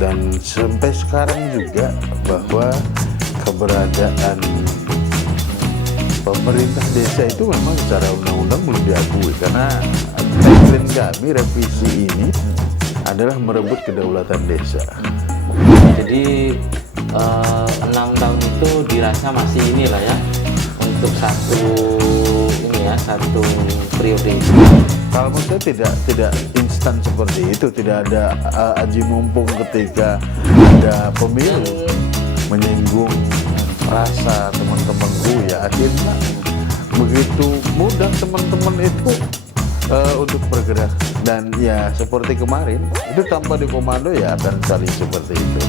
Dan sampai sekarang juga bahwa keberadaan pemerintah desa itu memang secara undang-undang belum diakui, karena tagline kami revisi ini adalah merebut kedaulatan desa. Jadi 6 tahun itu dirasa masih inilah ya, untuk satu periode itu. Kalau menurut saya tidak instan seperti itu, tidak ada aji mumpung ketika ada pemilu menyinggung rasa teman-temanku, ya akhirnya begitu mudah teman-teman itu untuk bergerak, dan ya seperti kemarin itu tanpa dikomando ya akan saling seperti itu.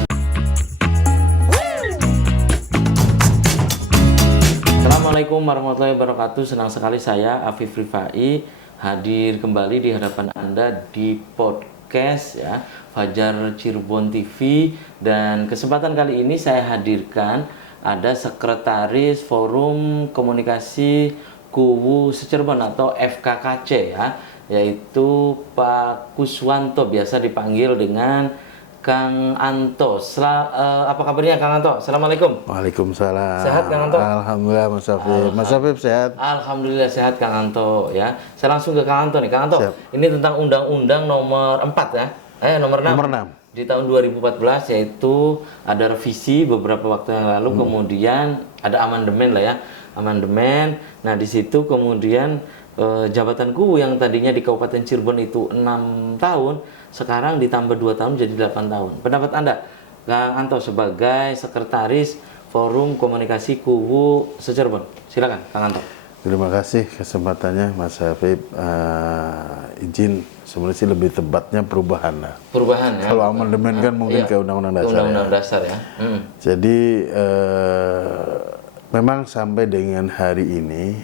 Assalamualaikum warahmatullahi wabarakatuh. Senang sekali saya Afif Rifai hadir kembali di hadapan Anda di podcast ya Fajar Cirebon TV, dan kesempatan kali ini saya hadirkan ada Sekretaris Forum Komunikasi Kuwu Cirebon atau FKKC ya, yaitu Pak Kuswanto, biasa dipanggil dengan Kang Anto. Apa kabarnya Kang Anto? Assalamualaikum. Waalaikumsalam. Sehat Kang Anto? Alhamdulillah Mas Afif. Mas Afif sehat? Alhamdulillah sehat Kang Anto ya. Saya langsung ke Kang Anto nih. Kang Anto, Siap. ini tentang Undang-Undang nomor 4 ya. Nomor 6. Nomor 6. Di tahun 2014, yaitu ada revisi beberapa waktu yang lalu, kemudian ada amandemen lah ya. Amandemen. Nah, di situ kemudian jabatan Kuwu yang tadinya di Kabupaten Cirebon itu 6 tahun, sekarang ditambah 2 tahun jadi 8 tahun. Pendapat Anda, Kang Anto, sebagai Sekretaris Forum Komunikasi Kuwu Cirebon. Silakan, Kang Anto. Terima kasih kesempatannya Mas Afif. Izin sebenarnya sih lebih tepatnya perubahan lah. Perubahan ya. Kalau amandemen kan mungkin iya, ke Undang-Undang Dasar. Undang-Undang Dasar ya. Jadi memang sampai dengan hari ini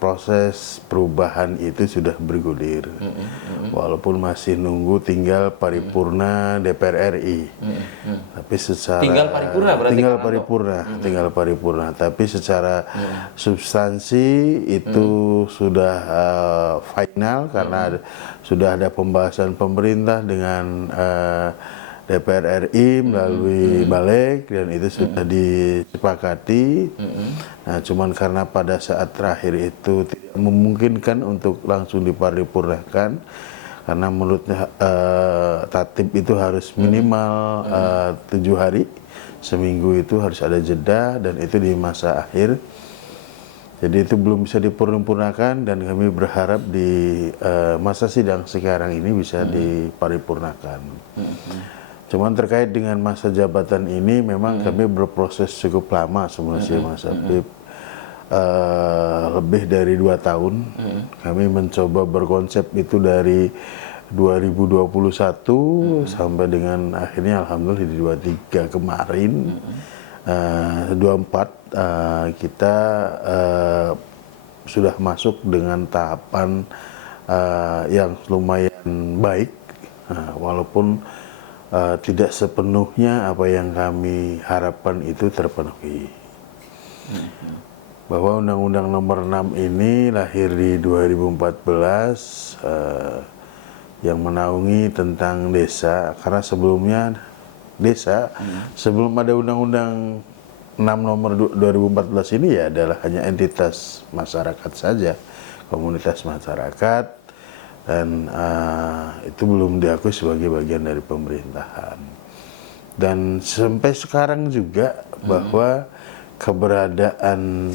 proses perubahan itu sudah bergulir, walaupun masih nunggu tinggal paripurna DPR RI. Tapi secara Tinggal paripurna berarti. tinggal paripurna. Tapi secara substansi itu sudah final, karena sudah ada pembahasan pemerintah dengan DPR RI melalui Balik, dan itu sudah disepakati. Nah, cuman karena pada saat terakhir itu tidak memungkinkan untuk langsung diparipurnakan, karena menurutnya tatib itu harus minimal 7 hari, seminggu itu harus ada jeda, dan itu di masa akhir. Jadi itu belum bisa diparipurnakan, dan kami berharap di masa sidang sekarang ini bisa diparipurnakan. Cuman terkait dengan masa jabatan ini memang kami berproses cukup lama sebenarnya Mas Afif. Lebih dari 2 tahun. Kami mencoba berkonsep itu dari 2021 sampai dengan akhirnya alhamdulillah di 23 kemarin. 24 kita sudah masuk dengan tahapan yang lumayan baik, walaupun tidak sepenuhnya apa yang kami harapkan itu terpenuhi. Bahwa Undang-Undang nomor 6 ini lahir di 2014 yang menaungi tentang desa, karena sebelumnya desa sebelum ada Undang-Undang 6 nomor 2014 ini ya adalah hanya entitas masyarakat saja, komunitas masyarakat, dan itu belum diakui sebagai bagian dari pemerintahan. Dan sampai sekarang juga bahwa keberadaan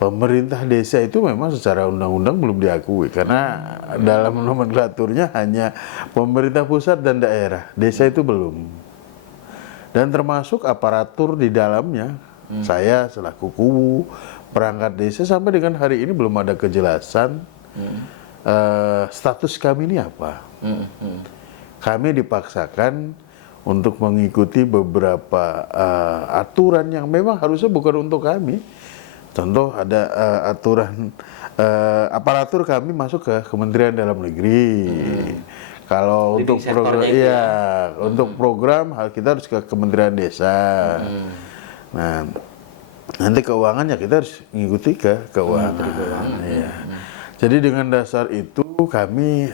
pemerintah desa itu memang secara undang-undang belum diakui, karena dalam nomenklaturnya hanya pemerintah pusat dan daerah, desa itu belum. Dan termasuk aparatur di dalamnya, saya selaku Kuwu, perangkat desa, sampai dengan hari ini belum ada kejelasan status kami ini apa. Kami dipaksakan untuk mengikuti beberapa aturan yang memang harusnya bukan untuk kami. Contoh ada aturan aparatur kami masuk ke Kementerian Dalam Negeri. Kalau untuk program, untuk program kita harus ke Kementerian Desa. Nah, nanti keuangannya kita harus mengikuti ke keuangan. Iya. Jadi dengan dasar itu kami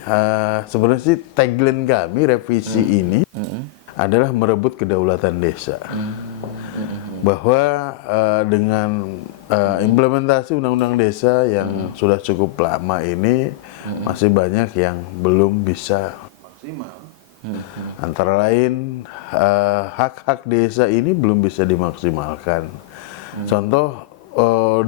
sebenarnya sih tagline kami revisi ini adalah merebut kedaulatan desa. Bahwa dengan implementasi undang-undang desa yang sudah cukup lama ini masih banyak yang belum bisa maksimal. Antara lain hak-hak desa ini belum bisa dimaksimalkan. Contoh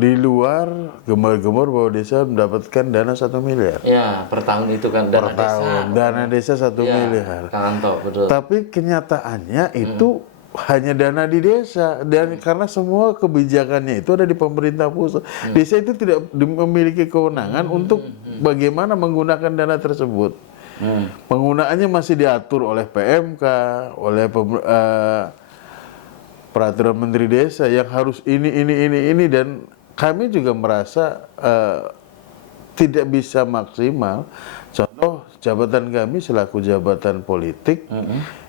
di luar gembar-gembor bahwa desa mendapatkan dana 1 miliar. Ya, per tahun itu kan dana Per tahun, dana desa 1 miliar. Kang Anto, betul. Tapi kenyataannya itu hanya dana di desa, dan karena semua kebijakannya itu ada di pemerintah pusat. Desa itu tidak memiliki kewenangan untuk bagaimana menggunakan dana tersebut. Penggunaannya masih diatur oleh PMK, oleh peraturan Menteri Desa yang harus ini, dan kami juga merasa tidak bisa maksimal. Contoh, jabatan kami selaku jabatan politik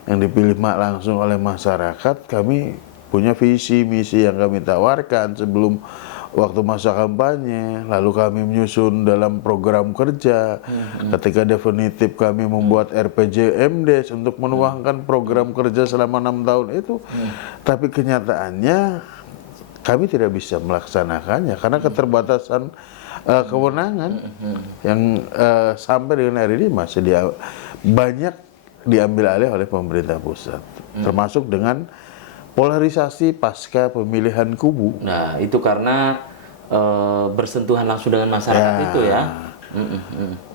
yang dipilih langsung oleh masyarakat, kami punya visi misi yang kami tawarkan sebelum waktu masa kampanye, lalu kami menyusun dalam program kerja. Ketika definitif kami membuat RPJMD untuk menuangkan program kerja selama 6 tahun itu. Tapi kenyataannya kami tidak bisa melaksanakannya karena keterbatasan kewenangan yang sampai dengan hari ini masih banyak diambil alih oleh pemerintah pusat, termasuk dengan polarisasi pasca pemilihan kubu. Nah, itu karena bersentuhan langsung dengan masyarakat itu ya.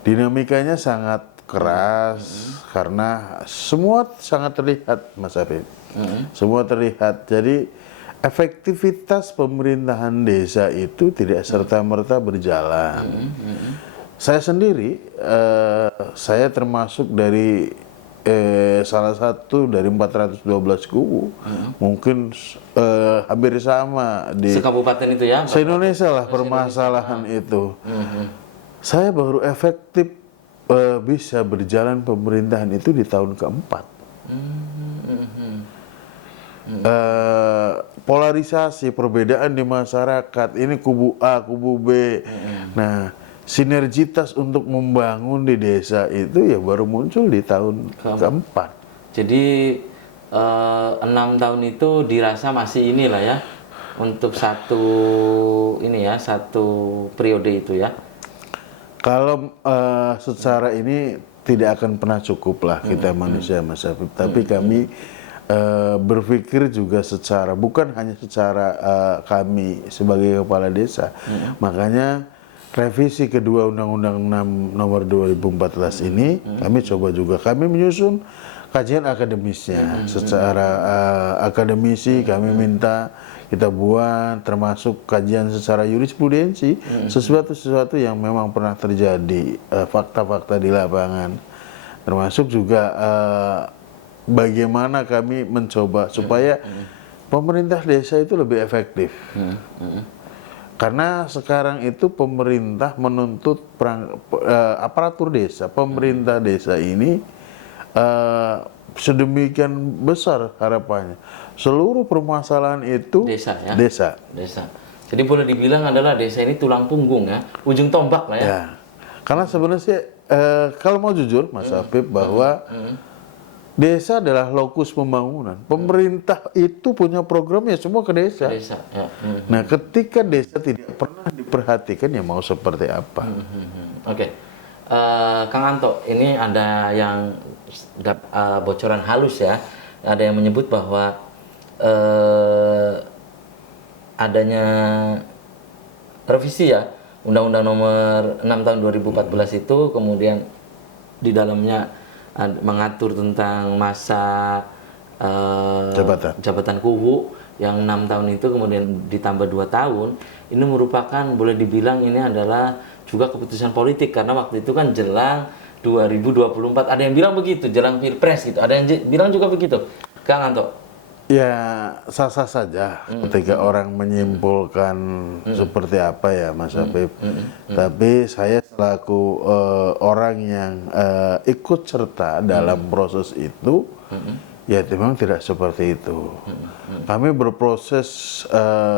Dinamikanya sangat keras karena semua sangat terlihat, Mas Habib. Semua terlihat. Jadi efektivitas pemerintahan desa itu tidak serta-merta berjalan. Saya sendiri, saya termasuk dari salah satu dari 412 kubu, mungkin hampir sama di Sekabupaten itu ya? se-Indonesia lah permasalahan itu. Saya baru efektif bisa berjalan pemerintahan itu di tahun keempat. Polarisasi, perbedaan di masyarakat, ini kubu A, kubu B. Nah, sinergitas untuk membangun di desa itu ya baru muncul di tahun keempat. Jadi 6 tahun itu dirasa masih inilah ya, untuk satu periode itu ya. Kalau secara ini tidak akan pernah cukup lah kita manusia, Mas Habib. Tapi kami berpikir juga secara, bukan hanya secara kami sebagai kepala desa. Makanya revisi kedua Undang-Undang 6 nomor 2014 ini kami menyusun kajian akademisnya. Secara akademisi kami minta kita buat termasuk kajian secara jurisprudensi, sesuatu yang memang pernah terjadi, fakta-fakta di lapangan. Termasuk juga bagaimana kami mencoba supaya pemerintah desa itu lebih efektif. Karena sekarang itu pemerintah menuntut aparatur desa, pemerintah desa ini sedemikian besar harapannya. Seluruh permasalahan itu desa ya? Desa. Jadi boleh dibilang adalah desa ini tulang punggung ya, ujung tombak lah ya. Ya. Karena sebenarnya kalau mau jujur Mas Habib bahwa desa adalah lokus pembangunan. Pemerintah itu punya program ya semua ke desa. Ya. Nah, ketika desa tidak pernah diperhatikan ya mau seperti apa? Oke. Kang Anto, ini ada yang bocoran halus ya. Ada yang menyebut bahwa adanya revisi ya Undang-Undang nomor 6 tahun 2014 itu kemudian di dalamnya mengatur tentang masa jabatan kubu yang 6 tahun itu kemudian ditambah 2 tahun. Ini merupakan boleh dibilang ini adalah juga keputusan politik karena waktu itu kan jelang 2024, ada yang bilang begitu, jelang Pilpres gitu, ada yang bilang juga begitu. Kang Anto? Ya sah-sah saja ketika orang menyimpulkan seperti apa ya Mas Habib. Tapi saya selaku orang yang ikut serta dalam proses itu, ya memang tidak seperti itu. Kami berproses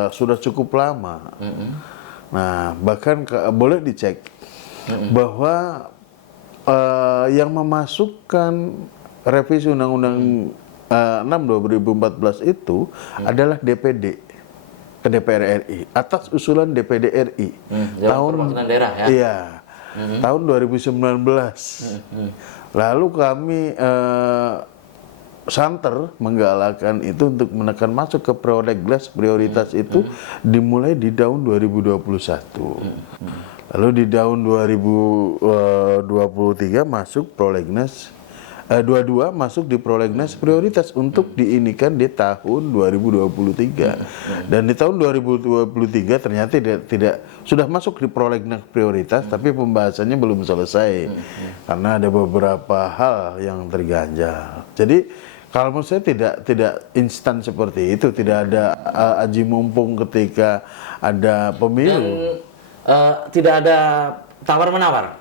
sudah cukup lama. Nah bahkan boleh dicek bahwa yang memasukkan revisi Undang-Undang 6/2014 itu adalah DPD ke DPR RI atas usulan DPD RI tahun perwakilan daerah ya. Iya, tahun 2019. Lalu kami santer menggalakkan itu untuk menekan masuk ke prolegnas prioritas itu dimulai di tahun 2021. Lalu di tahun 2023 masuk prolegnas 22 masuk di prolegnas prioritas untuk diinikan di tahun 2023. Dan di tahun 2023 ternyata tidak sudah masuk di prolegnas prioritas, tapi pembahasannya belum selesai karena ada beberapa hal yang terganjal. Jadi kalau menurut saya tidak instan seperti itu, tidak ada aji mumpung ketika ada pemilu. Dan tidak ada tawar-menawar.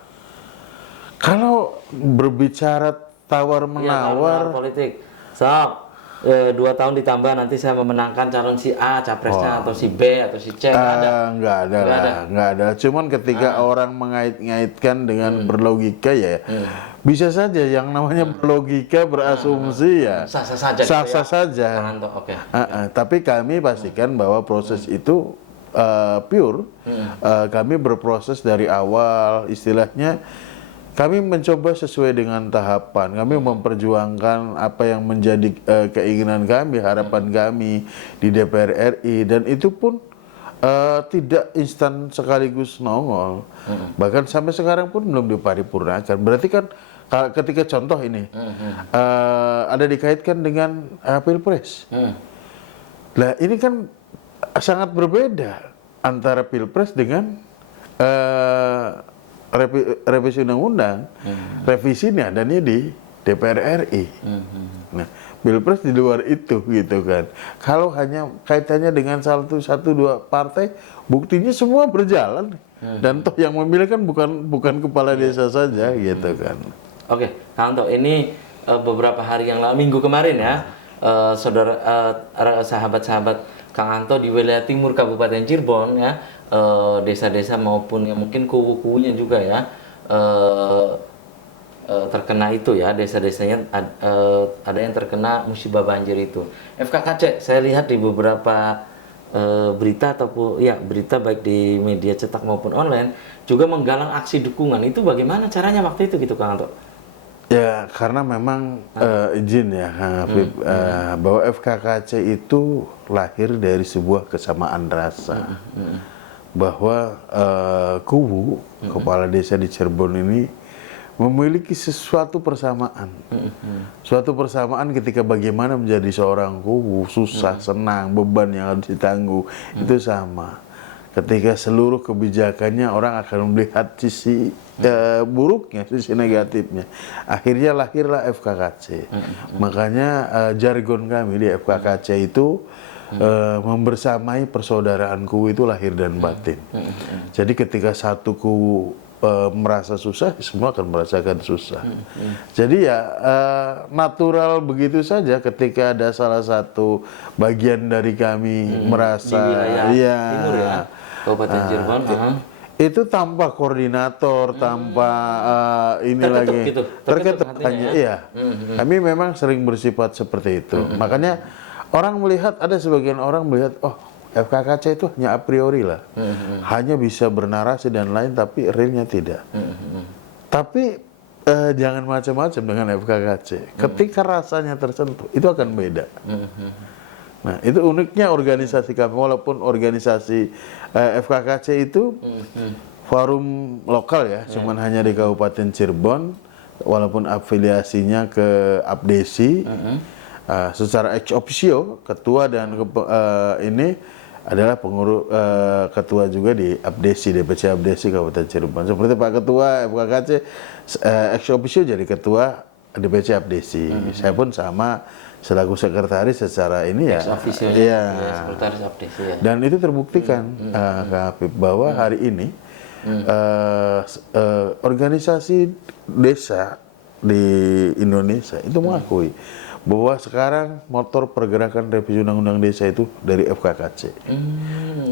Kalau berbicara tawar-menawar, politik. Sok, 2 tahun ditambah nanti saya memenangkan calon si A, capresnya, atau si B, atau si C. nggak ada. Cuman ketika orang mengait-ngaitkan dengan berlogika ya, bisa saja yang namanya berlogika, berasumsi ya sah-sah saja. Oke. Tapi kami pastikan bahwa proses itu pure. Kami berproses dari awal, istilahnya kami mencoba sesuai dengan tahapan. Kami memperjuangkan apa yang menjadi keinginan kami, harapan kami di DPR RI, dan itu pun tidak instan sekaligus nongol. Bahkan sampai sekarang pun belum diparipurnakan. Berarti kan ketika contoh ini ada dikaitkan dengan Pilpres. Nah, ini kan sangat berbeda antara Pilpres dengan revisi undang-undang, revisinya dan ini di DPR RI. Nah, Pilpres di luar itu gitu kan. Kalau hanya kaitannya dengan satu dua partai, buktinya semua berjalan. Dan toh yang memilih kan bukan kepala desa saja gitu kan. Oke, Kang Anto, ini beberapa hari yang lalu, minggu kemarin ya, sahabat-sahabat Kang Anto di wilayah timur Kabupaten Cirebon ya, desa-desa maupun yang mungkin kuwu-kuwunya juga ya, terkena itu ya, desa-desanya ada yang terkena musibah banjir itu. FKKC saya lihat di beberapa berita ataupun ya berita baik di media cetak maupun online juga menggalang aksi dukungan. Itu bagaimana caranya waktu itu gitu Kang Anto? Ya karena memang izin ya Habib, bahwa FKKC itu lahir dari sebuah kesamaan rasa bahwa kubu kepala desa di Cirebon ini memiliki sesuatu persamaan. Suatu persamaan ketika bagaimana menjadi seorang kubu, susah, senang, beban yang harus ditanggung, itu sama. Ketika seluruh kebijakannya orang akan melihat sisi buruknya, sisi negatifnya. Akhirnya lahirlah FKKC. Makanya jargon kami di FKKC itu membersamai persaudaraan kubu itu lahir dan batin. Jadi ketika satu kubu merasa susah, semua akan merasakan susah. Jadi ya natural begitu saja ketika ada salah satu bagian dari kami merasa di wilayah timur ya, Kabupaten Cirebon, itu tanpa koordinator, tanpa ini terketuk lagi gitu, terketuk hatinya hanya ya? iya. Kami memang sering bersifat seperti itu. Makanya orang melihat, ada sebagian orang melihat, oh FKKC itu hanya a priori lah, hanya bisa bernarasi dan lain, tapi realnya tidak. Tapi jangan macam-macam dengan FKKC. Ketika rasanya tersentuh, itu akan beda. Nah, itu uniknya organisasi kami, walaupun organisasi FKKC itu forum lokal ya, cuman hanya di Kabupaten Cirebon, walaupun afiliasinya ke Abdesi, secara ex officio ketua dan ini adalah pengurus ketua juga di Abdesi, DPC Abdesi Kabupaten Cirebon. Seperti Pak Ketua FKKC ex officio jadi ketua DPC Abdesi. Saya pun sama selaku sekretaris secara ini ya. Ex officio ya, sekretaris Abdesi ya. Dan itu terbuktikan Kak Habib, bahwa hari ini organisasi desa di Indonesia itu mengakui bahwa sekarang motor pergerakan revisi undang-undang desa itu dari FKKC.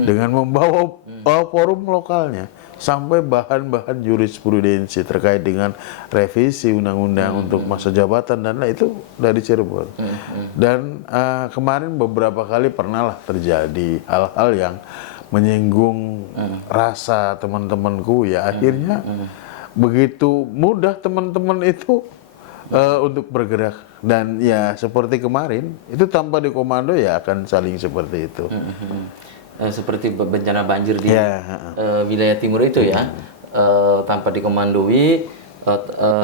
Dengan membawa forum lokalnya. sampai bahan-bahan jurisprudensi terkait dengan revisi undang-undang untuk masa jabatan dan lain itu dari Cirebon. Dan kemarin beberapa kali pernah lah terjadi hal-hal yang menyinggung rasa teman-temanku, ya akhirnya begitu mudah teman-teman itu untuk bergerak, dan ya seperti kemarin itu tanpa dikomando ya akan saling seperti itu. Seperti bencana banjir di wilayah timur itu ya, tanpa dikomandoi,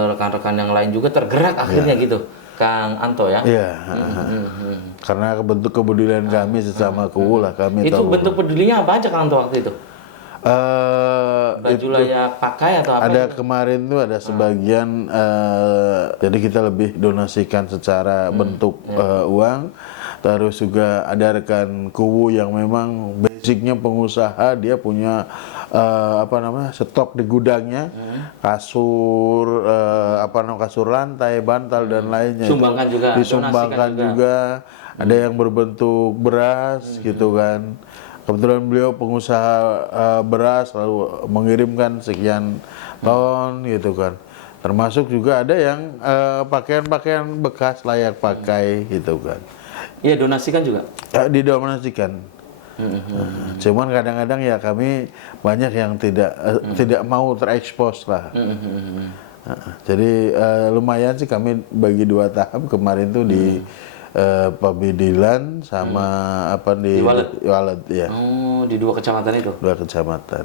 rekan-rekan yang lain juga tergerak akhirnya gitu, Kang Anto ya. Iya, karena bentuk kepedulian kami sesama kuwu lah, kami Itu tahu. bentuk pedulinya apa aja Kang Anto waktu itu? Baju Itu layak pakai atau apa? ada kemarin tuh ada sebagian, jadi kita lebih donasikan secara bentuk uang. Terus juga ada rekan kuwu yang memang basicnya pengusaha, dia punya stok di gudangnya, kasur, kasur lantai, bantal dan lainnya. Sumbangkan juga, disumbangkan donasikan juga. Ada yang berbentuk beras gitu kan. Kebetulan beliau pengusaha beras, lalu mengirimkan sekian ton gitu kan. Termasuk juga ada yang pakaian-pakaian bekas layak pakai gitu kan. Iya, donasikan juga. Didonasikan. Cuman kadang-kadang ya kami banyak yang tidak mau terekspos lah. Jadi lumayan sih kami bagi 2 tahap kemarin tuh di Pabedilan sama di Walet ya. Oh, di 2 kecamatan itu. 2 kecamatan.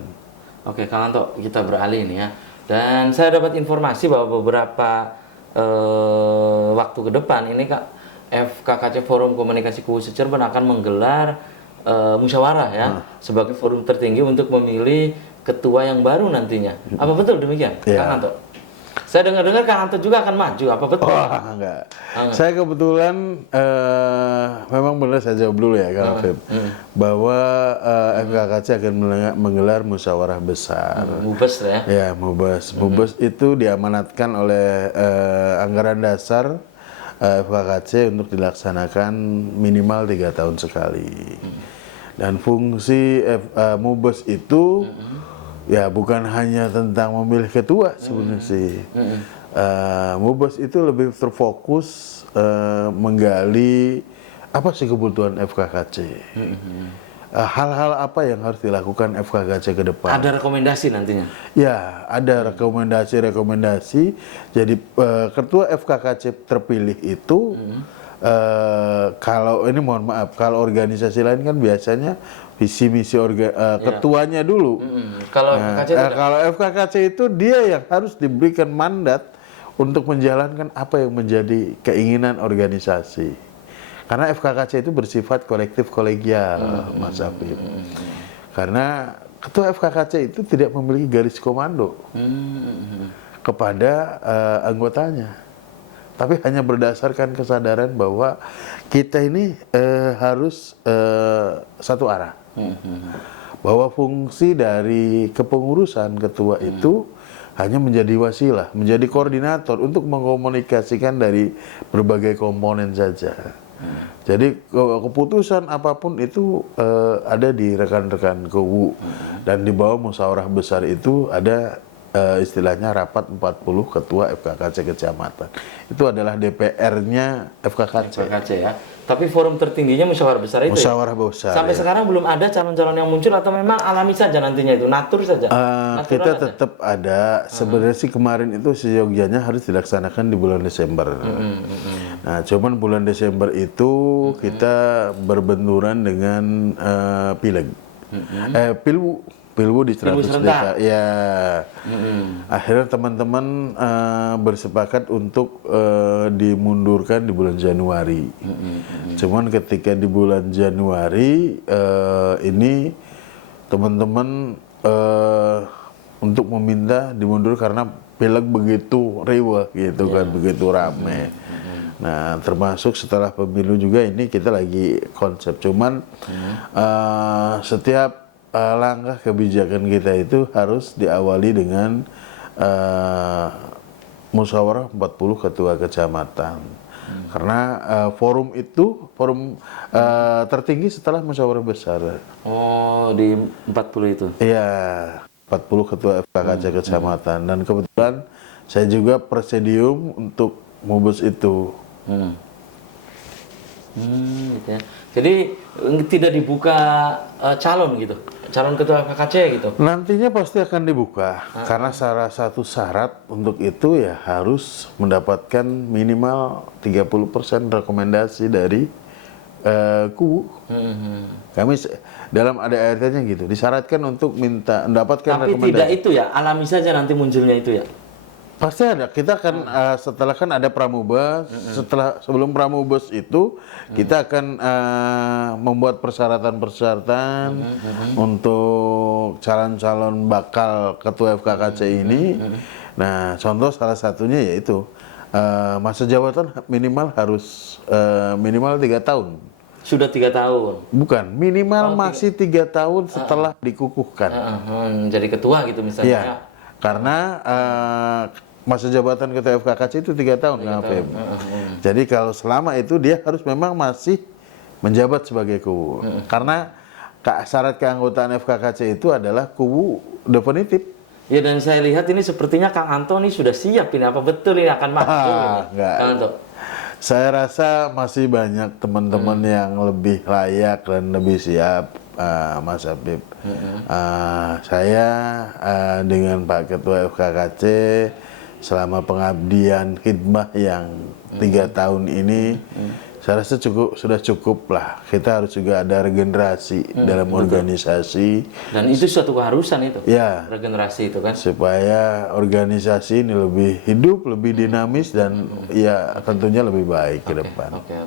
Oke, Kang Anto, kita beralih nih ya. Dan saya dapat informasi bahwa beberapa waktu ke depan ini Kak, FKKC Forum Komunikasi Kuwu Cirebon akan menggelar musyawarah ya, sebagai forum tertinggi untuk memilih ketua yang baru nantinya. Apa betul demikian, Kang Anto? Saya dengar-dengar Kang Anto juga akan maju, apa betul? Enggak. Saya kebetulan memang benar saya jawab dulu ya Kang Afif, bahwa FKKC akan menggelar musyawarah besar. Mubes ya? Ya, Mubes. Mubes itu diamanatkan oleh anggaran dasar FKKC untuk dilaksanakan minimal 3 tahun sekali. Dan fungsi Mubes itu ya bukan hanya tentang memilih ketua sebenarnya sih. Mubes itu lebih terfokus menggali apa sih kebutuhan FKKC. Hal-hal apa yang harus dilakukan FKKC ke depan. Ada rekomendasi nantinya? Ya, ada rekomendasi. Jadi ketua FKKC terpilih itu kalau ini mohon maaf, kalau organisasi lain kan biasanya visi misi ketuanya dulu. Kalau FKKC itu dia yang harus diberikan mandat untuk menjalankan apa yang menjadi keinginan organisasi. Karena FKKC itu bersifat kolektif kolegial, Mas Afif. Karena ketua FKKC itu tidak memiliki garis komando kepada anggotanya, tapi hanya berdasarkan kesadaran bahwa kita ini harus satu arah. Bahwa fungsi dari kepengurusan ketua itu hanya menjadi wasilah, menjadi koordinator untuk mengkomunikasikan dari berbagai komponen saja. Jadi keputusan apapun itu ada di rekan-rekan kuwu, dan di bawah musyawarah besar itu ada istilahnya rapat 40 ketua FKKC kecamatan. Itu adalah DPR-nya FKKC. FKKC ya. Tapi forum tertingginya musyawarah besar itu. Musyawarah besar. Sampai sekarang belum ada calon-calon yang muncul atau memang alami saja nantinya itu, natur saja. Kita tetap ada. Sebenarnya sih kemarin itu seyogyanya harus dilaksanakan di bulan Desember. Nah, cuman bulan Desember itu kita berbenturan dengan pileg. Pilwu di 100 desa. Ya. Akhirnya teman-teman bersepakat untuk dimundurkan di bulan Januari. Cuman ketika di bulan Januari ini teman-teman untuk meminta dimundur karena pileg begitu riweh gitu kan, begitu rame. Nah, termasuk setelah pemilu juga ini kita lagi konsep. Cuman setiap langkah kebijakan kita itu harus diawali dengan musyawarah 40 ketua kecamatan. Karena forum itu forum tertinggi setelah musyawarah besar. Oh, di 40 itu. Iya. 40 ketua FKKC kecamatan, dan kebetulan saya juga presidium untuk Mubes itu. Gitu ya. Jadi tidak dibuka calon gitu, calon ketua FKKC gitu. Nantinya pasti akan dibuka, karena salah satu syarat untuk itu ya harus mendapatkan minimal 30% rekomendasi dari kubu. Kami dalam ADART-nya gitu, disyaratkan untuk mendapatkan Tapi rekomendasi. tidak itu ya, alami saja nanti munculnya itu ya. Pasti ada. Kita akan setelah kan ada Pramubes, sebelum Pramubes itu kita akan membuat persyaratan-persyaratan untuk calon-calon bakal ketua FKKC ini. Nah, contoh salah satunya yaitu masa jabatan minimal harus minimal 3 tahun. Sudah 3 tahun. Bukan, minimal masih 3 tahun setelah dikukuhkan. Jadi ketua gitu misalnya. Iya, karena masa jabatan ketua FKKC itu 3 tahun, Kang Afif. Jadi kalau selama itu dia harus memang masih menjabat sebagai kubu. Karena syarat keanggotaan FKKC itu adalah kubu definitif. Ya, dan saya lihat ini sepertinya Kang Anto nih sudah siap ini, apa betul ini akan maju ini? Enggak. Kang Anto. Saya rasa masih banyak teman-teman yang lebih layak dan lebih siap, Mas Habib. Saya dengan Pak Ketua FKKC selama pengabdian khidmah yang 3 tahun ini, saya rasa sudah cukup lah. Kita harus juga ada regenerasi dalam organisasi. Dan itu suatu keharusan itu, Ya, regenerasi itu kan. supaya organisasi ini lebih hidup, lebih dinamis, dan ya tentunya lebih baik ke depan. Oke.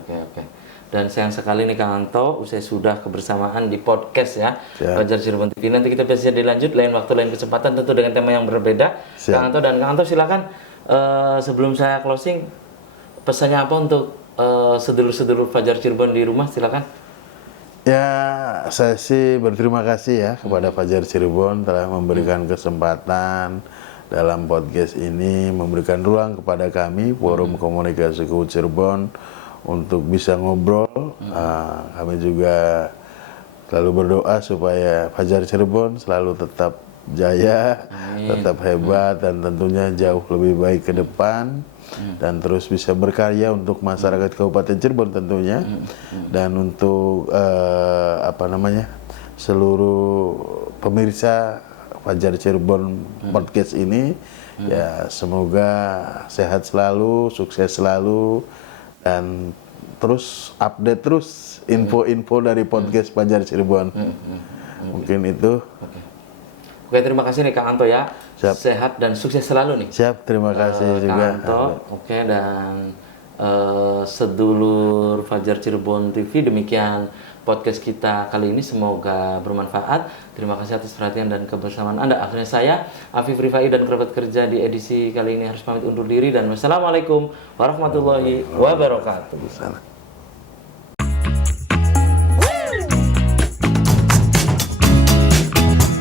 Dan sayang sekali nih Kang Anto, usai sudah kebersamaan di podcast ya, Fajar Cirebon TV. Nanti kita bisa dilanjut lain waktu, lain kesempatan, tentu dengan tema yang berbeda. Kang Anto, dan Kang Anto silakan sebelum saya closing, pesannya apa untuk sedulur-sedulur Fajar Cirebon di rumah, silakan. Ya, saya sih berterima kasih ya kepada Fajar Cirebon telah memberikan kesempatan dalam podcast ini, memberikan ruang kepada kami, Forum Komunikasi Kubu Cirebon, untuk bisa ngobrol. Kami juga selalu berdoa supaya Fajar Cirebon selalu tetap jaya, tetap hebat, dan tentunya jauh lebih baik ke depan, dan terus bisa berkarya untuk masyarakat Kabupaten Cirebon tentunya, dan untuk seluruh pemirsa Fajar Cirebon podcast ini, ya semoga sehat selalu, sukses selalu, dan terus update terus info-info dari podcast Fajar Cirebon. Mungkin itu. Oke, terima kasih nih Kang Anto ya. Siap. Sehat dan sukses selalu nih. Siap, terima kasih juga. Kang Anto. Oke, dan sedulur Fajar Cirebon TV, demikian podcast kita kali ini, semoga bermanfaat. Terima kasih atas perhatian dan kebersamaan Anda. Akhirnya saya, Afif Rifai, dan kerabat kerja di edisi kali ini harus pamit undur diri, dan wassalamualaikum warahmatullahi wabarakatuh.